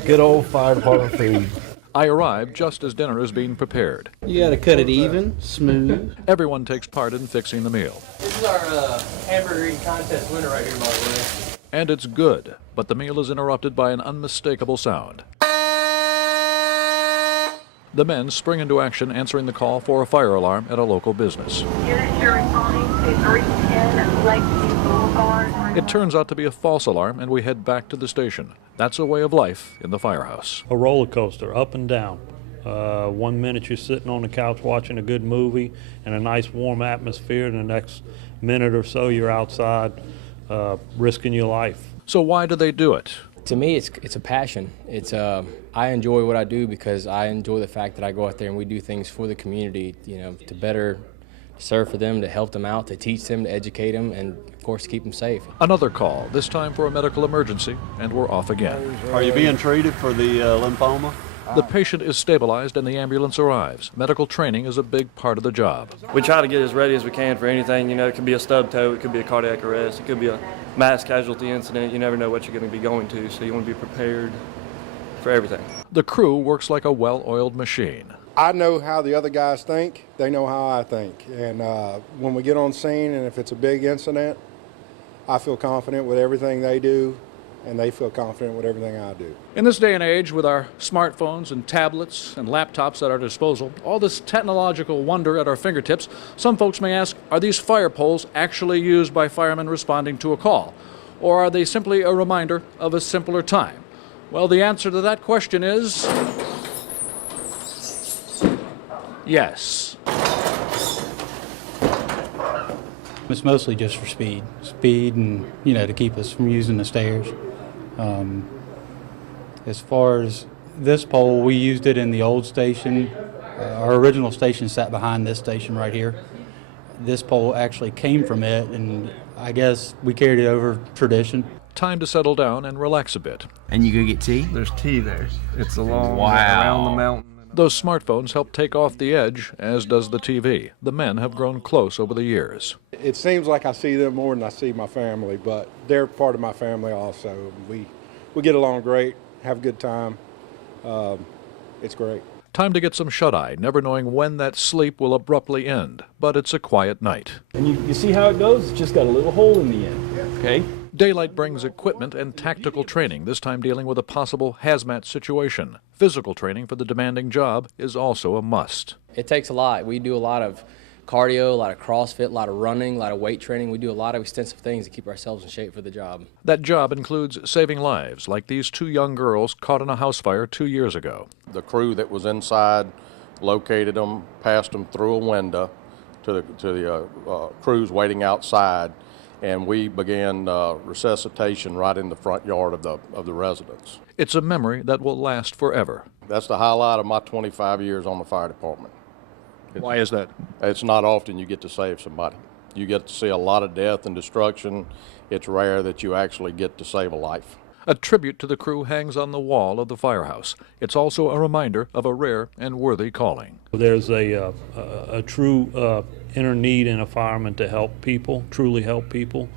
Good old fire department food. I arrive just as dinner is being prepared. You gotta cut it even, smooth. Everyone takes part in fixing the meal. This is our hamburger eating contest winner right here, by the way. And it's good, but the meal is interrupted by an unmistakable sound. The men spring into action, answering the call for a fire alarm at a local business. Units are responding to 310 Lakeview Boulevard. It turns out to be a false alarm, and we head back to the station. That's a way of life in the firehouse. A roller coaster, up and down. 1 minute you're sitting on the couch watching a good movie and a nice warm atmosphere, and the next minute or so you're outside risking your life. So why do they do it? To me, it's a passion. I enjoy what I do because I enjoy the fact that I go out there and we do things for the community, to better serve for them, to help them out, to teach them, to educate them, and of course, to keep them safe. Another call, this time for a medical emergency, and we're off again. Are you being treated for the lymphoma? The patient is stabilized and the ambulance arrives. Medical training is a big part of the job. We try to get as ready as we can for anything. It could be a stub toe, it could be a cardiac arrest, it could be a mass casualty incident. You never know what you're going to be going to, so you want to be prepared for everything. The crew works like a well-oiled machine. I know how the other guys think. They know how I think. And when we get on scene, and if it's a big incident, I feel confident with everything they do, and they feel confident with everything I do. In this day and age, with our smartphones and tablets and laptops at our disposal, all this technological wonder at our fingertips, some folks may ask, are these fire poles actually used by firemen responding to a call? Or are they simply a reminder of a simpler time? Well, the answer to that question is yes. It's mostly just for speed and, to keep us from using the stairs. As far as this pole, we used it in the old station. Our original station sat behind this station right here. This pole actually came from it, and I guess we carried it over tradition. Time to settle down and relax a bit. And you go get tea? There's tea there. It's a long way around the mountain. Those smartphones help take off the edge, as does the TV. The men have grown close over the years. It seems like I see them more than I see my family, but they're part of my family also. We get along great, have a good time. It's great. Time to get some shut-eye, never knowing when that sleep will abruptly end. But it's a quiet night. And you see how it goes? It's just got a little hole in the end, okay? Daylight brings equipment and tactical training, this time dealing with a possible hazmat situation. Physical training for the demanding job is also a must. It takes a lot. We do a lot of cardio, a lot of CrossFit, a lot of running, a lot of weight training. We do a lot of extensive things to keep ourselves in shape for the job. That job includes saving lives, like these two young girls caught in a house fire 2 years ago. The crew that was inside located them, passed them through a window to the crews waiting outside, and we began resuscitation right in the front yard of the residence. It's a memory that will last forever. That's the highlight of my 25 years on the fire department. Why is that? It's not often you get to save somebody. You get to see a lot of death and destruction. It's rare that you actually get to save a life. A tribute to the crew hangs on the wall of the firehouse. It's also a reminder of a rare and worthy calling. There's a true inner need in a fireman to help people, truly help people.